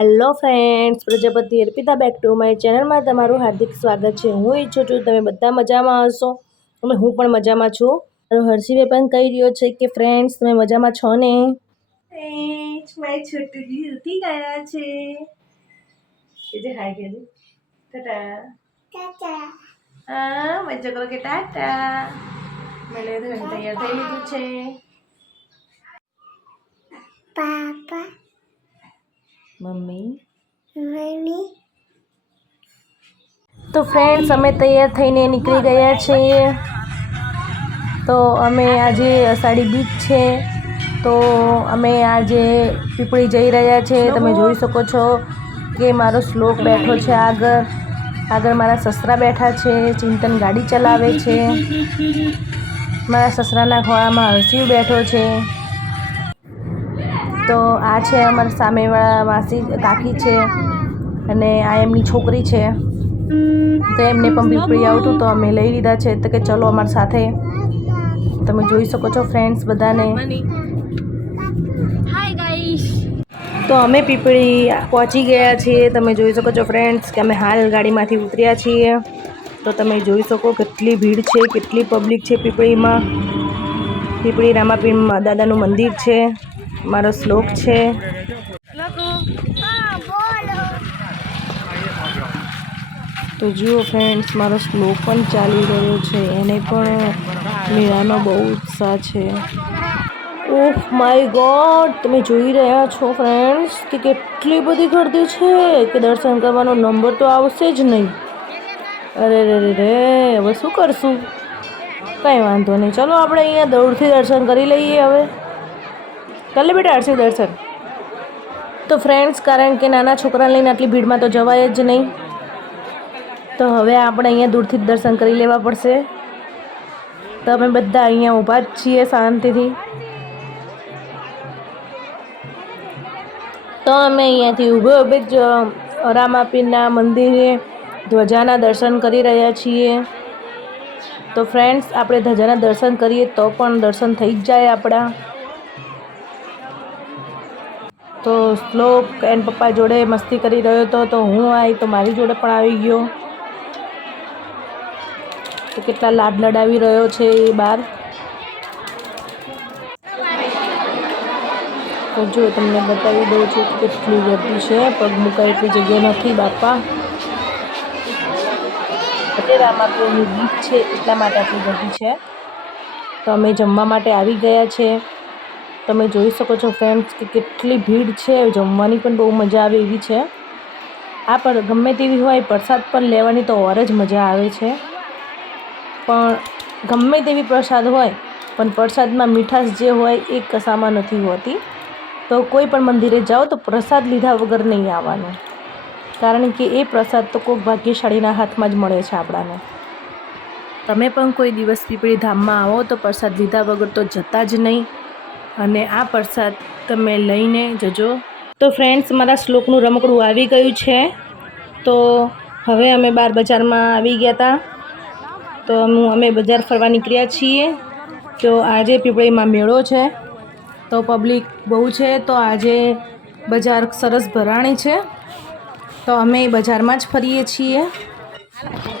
Hello friends, Prajapati Arpita back to my ચેનલમાં તમારું હાર્દિક સ્વાગત છે। હું ઈચ્છું છું તમે બધા મજામાં હશો અને હું પણ મજામાં છું। મારો હર્ષિભાઈ પણ કહી રહ્યો છે કે ફ્રેન્ડ્સ તમે મજામાં છો ને? ફ્રેન્ડ્સ મારી છોટુજી ઉઠી ગયા છે। એ જે હાય કહેજો, ટાટા ટાટા। હા મારો છોકરો કે ટાટા। મને તો તૈયાર થઈ લીધું છે। પાપા મમ્મી તો ફ્રેન્ડ્સ અમે તૈયાર થઈને નીકળી ગયા છીએ। તો અમે આજે અષાઢી બીજ છે તો અમે આજે પીપળી જઈ રહ્યા છે। તમે જોઈ શકો છો કે મારો શ્લોક બેઠો છે આગળ મારા સસરા બેઠા છે। ચિંતન ગાડી ચલાવે છે। મારા સસરાના ખોળામાં હર્ષિવ બેઠો છે। તો આ છે અમારા સામેવાળા માસી કાકી છે અને આ એમની છોકરી છે। તો એમને પણ પીપળી આવતું તો અમે લઈ લીધા છે તો કે ચલો અમારી સાથે। તમે જોઈ શકો છો ફ્રેન્ડ્સ બધાને। હાય ગાઈસ, તો અમે પીપળી પહોંચી ગયા છીએ। તમે જોઈ શકો છો ફ્રેન્ડ્સ કે અમે હાલ ગાડીમાંથી ઉતર્યા છીએ। તો તમે જોઈ શકો કેટલી ભીડ છે, કેટલી પબ્લિક છે પીપળીમાં। પીપળી રામાપીર દાદાનું મંદિર છે। મારો શ્લોક છે। તો જુઓ ફ્રેન્ડ્સ મારો શ્લોક પણ ચાલી રહ્યો છે। એને પણ મેળાનો બહુ ઉત્સાહ છે। ઓહ માય ગોડ, તમે જોઈ રહ્યા છો ફ્રેન્ડ્સ કે કેટલી બધી ગર્દી છે કે દર્શન કરવાનો નંબર તો આવશે જ નહીં। અરે રે રે, હવે શું કરશું? કંઈ વાંધો નહીં, ચલો આપણે અહીંયા દૂરથી દર્શન કરી લઈએ। હવે કરી લે બેટા હર્ષિવ દર્શન। તો ફ્રેન્ડ્સ કારણ કે નાના છોકરાને લઈને આટલી ભીડમાં તો જવાય જ નહીં, તો હવે આપણે અહીંયા દૂરથી જ દર્શન કરી લેવા પડશે। તો અમે બધા અહીંયા ઊભા જ છીએ શાંતિથી। તો અમે અહીંયાથી ઊભે જ રામાપીરના મંદિરે ધ્વજાના દર્શન કરી રહ્યા છીએ। તો ફ્રેન્ડ્સ આપણે ધજાના દર્શન કરીએ તો પણ દર્શન થઈ જ જાય આપણા। તો શ્લોક એન પપ્પા જોડે મસ્તી કરી રહ્યો હતો તો હું આવી તો મારી જોડે પણ આવી ગયો। તો કેટલા લાડ લડાવી રહ્યો છે એ બહાર। તો જો તમને બતાવી દઉં છું કે કેટલી ગર્દી છે, પગ મૂકાય એટલી જગ્યા નથી બાપા। એટલે રામાપીરની બીજ છે એટલા માટે આટલી ગર્દી છે। તો અમે જમવા માટે આવી ગયા છે। તમે જોઈ શકો છો ફ્રેન્ડ્સ કે કેટલી ભીડ છે, જમવાની પણ બહુ મજા આવે એવી છે। આ પર ગમે તેવી હોય પ્રસાદ પણ લેવાની તો ઓર જ મજા આવે છે। પણ ગમે તેવી પ્રસાદ હોય પણ પ્રસાદમાં મીઠાશ જે હોય એ કશામાં નથી હોતી। તો કોઈ પણ મંદિરે જાઓ તો પ્રસાદ લીધા વગર નહીં આવવાનું, કારણ કે એ પ્રસાદ તો કોઈ ભાગ્યશાળીના હાથમાં જ મળે છે આપણાને। તમે પણ કોઈ દિવસ પીપળી ધામમાં આવો તો પ્રસાદ લીધા વગર તો જતા જ નહીં, અને આ પ્રસાદ તમે લઈને જજો। તો ફ્રેન્ડ્સ મારા શ્લોકનું રમકડું આવી ગયું છે। તો હવે અમે બાર બજારમાં આવી ગયા હતા, તો અમે બજાર ફરવા નીકળ્યા છીએ। તો આજે પીપળીમાં મેળો છે તો પબ્લિક બહુ છે, તો આજે બજાર સરસ ભરાણી છે। તો અમે બજારમાં જ ફરીએ છીએ।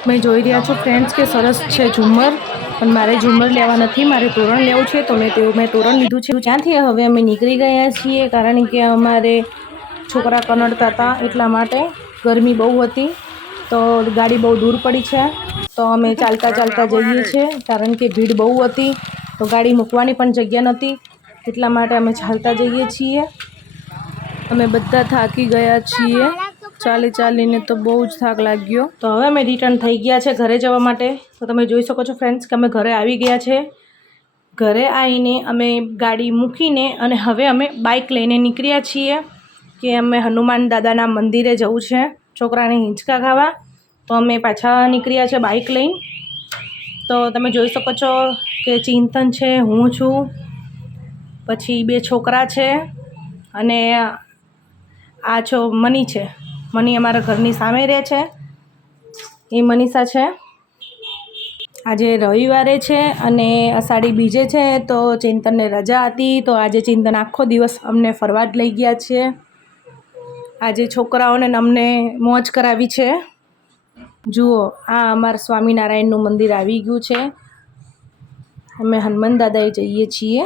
મેં જોઈ રહ્યા છો ફ્રેન્ડ્સ કે સરસ છે ઝુમ્મર, પણ મારે ઝુમ્મર લેવા નથી, મારે તોરણ લેવું છે તો મેં તોરણ લીધું છે। ત્યાંથી હવે અમે નીકળી ગયા છીએ કારણ કે અમારે છોકરા કનડતા હતા એટલા માટે। ગરમી બહુ હતી તો ગાડી બહુ દૂર પડી છે, તો અમે ચાલતા જઈએ છીએ કારણ કે ભીડ બહુ હતી તો ગાડી મૂકવાની પણ જગ્યા નહોતી, એટલા માટે અમે ચાલતા જઈએ છીએ। અમે બધા થાકી ગયા છીએ, ચાલીને તો બહુ જ થાક લાગ્યો। તો હવે અમે રિટર્ન થઈ ગયા છે ઘરે જવા માટે। તો તમે જોઈ શકો છો ફ્રેન્ડ્સ કે અમે ઘરે આવી ગયા છે। ઘરે આવીને અમે ગાડી મૂકીને અને હવે અમે બાઇક લઈને નીકળ્યા છીએ કે અમે હનુમાન દાદાના મંદિરે જવું છે છોકરાને હિંચકા ખાવા। તો અમે પાછા નીકળ્યા છે બાઇક લઈને। તો તમે જોઈ શકો છો કે ચિંતન છે, હું છું, પછી બે છોકરા છે અને આ મની છે। મની અમારા ઘરની સામે રહે છે, એ મનીષા છે। આજે રવિવારે છે અને અષાઢી બીજે છે તો ચિંતનને રજા હતી, તો આજે ચિંતન આખો દિવસ અમને ફરવા જ લઈ ગયા છે। આજે છોકરાઓને ને અમને મોજ કરાવી છે. જુઓ, આ અમારા સ્વામિનારાયણનું મંદિર આવી ગયું છે. અમે હનુમાન દાદાએ જઈએ છીએ.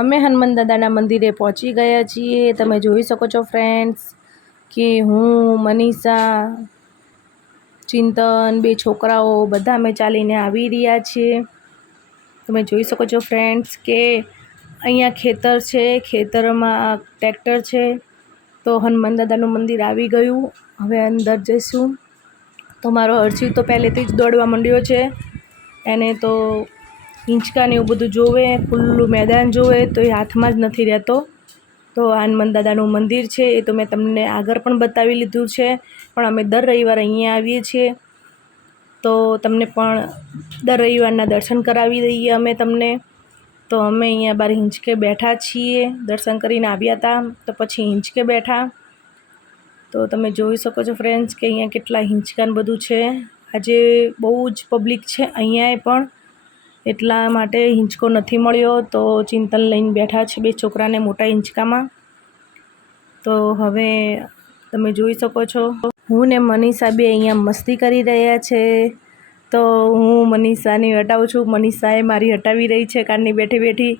અમે હનુમાન દાદાના મંદિરે પહોંચી ગયા છીએ. તમે જોઈ શકો છો ફ્રેન્ડ્સ કે હું, મનીષા, ચિંતન, 2 છોકરાઓ બધા અમે ચાલીને આવી રહ્યા છીએ. તમે જોઈ શકો છો ફ્રેન્ડ્સ કે અહીંયા ખેતર છે, ખેતરમાં ટ્રેક્ટર છે. તો હનુમાન દાદાનું મંદિર આવી ગયું. હવે અંદર જઈશું. તો મારો હર્ષિત તો પહેલેથી જ દોડવા માંડ્યો છે. એને તો હિંચકા ને એવું બધું જોવે, ખુલ્લું મેદાન જોવે તો એ હાથમાં જ નથી રહેતો. તો હનુમાન દાદાનું મંદિર છે એ તો મેં તમને આગળ પણ બતાવી લીધું છે, પણ અમે દર રવિવારે અહીંયા આવીએ છીએ. તો તમને પણ દર રવિવારના દર્શન કરાવી દઈએ અમે તમને. તો અમે અહીંયા બહાર હિંચકે બેઠા છીએ. દર્શન કરીને આવ્યા હતા તો પછી હિંચકે બેઠા. તો તમે જોઈ શકો છો ફ્રેન્ડ્સ કે અહીંયા કેટલા હિંચકાને બધું છે. આજે બહુ જ પબ્લિક છે અહીંયાએ પણ, એટલા માટે હિંચકો નથી મળ્યો. તો ચિંતન લઈને બેઠા છે 2 છોકરાને મોટા હિંચકામાં. તો હવે તમે જોઈ શકો છો હું ને મનીષા બે અહીંયા મસ્તી કરી રહ્યા છે. તો હું મનીષાની હટાવું છું, મનીષાએ મારી હટાવી રહી છે કારની બેઠી.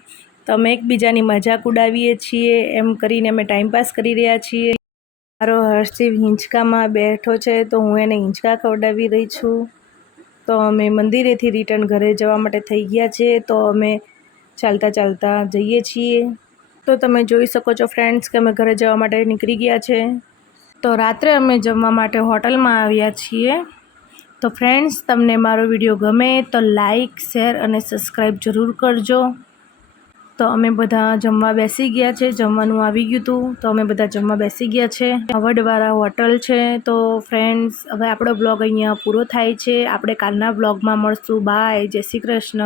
તો અમે એકબીજાની મજાક ઉડાવીએ છીએ. એમ કરીને અમે ટાઈમપાસ કરી રહ્યા છીએ. મારો હર્ષિત હિંચકામાં બેઠો છે તો હું એને હિંચકા ખવડાવી રહી છું. તો અમે મંદિરેથી રિટર્ન ઘરે જવા માટે થઈ ગયા છે. તો અમે ચાલતા જઈએ છીએ. તો તમે જોઈ શકો છો ફ્રેન્ડ્સ કે અમે ઘરે જવા માટે નીકળી ગયા છે. તો રાત્રે અમે જમવા માટે હોટલમાં આવ્યા છીએ. તો ફ્રેન્ડ્સ, તમને મારો વિડીયો ગમે તો લાઈક, શેર અને સબસ્ક્રાઈબ જરૂર કરજો. તો અમે બધા જમવા બેસી ગયા છે. જમવાનું આવી ગયું હતું તો અમે બધા જમવા બેસી ગયા છે. અવડવાળા હોટલ છે. તો ફ્રેન્ડ્સ, હવે આપણો બ્લોગ અહીંયા પૂરો થાય છે. આપણે કાલના બ્લોગમાં મળશું. બાય, જય શ્રી કૃષ્ણ.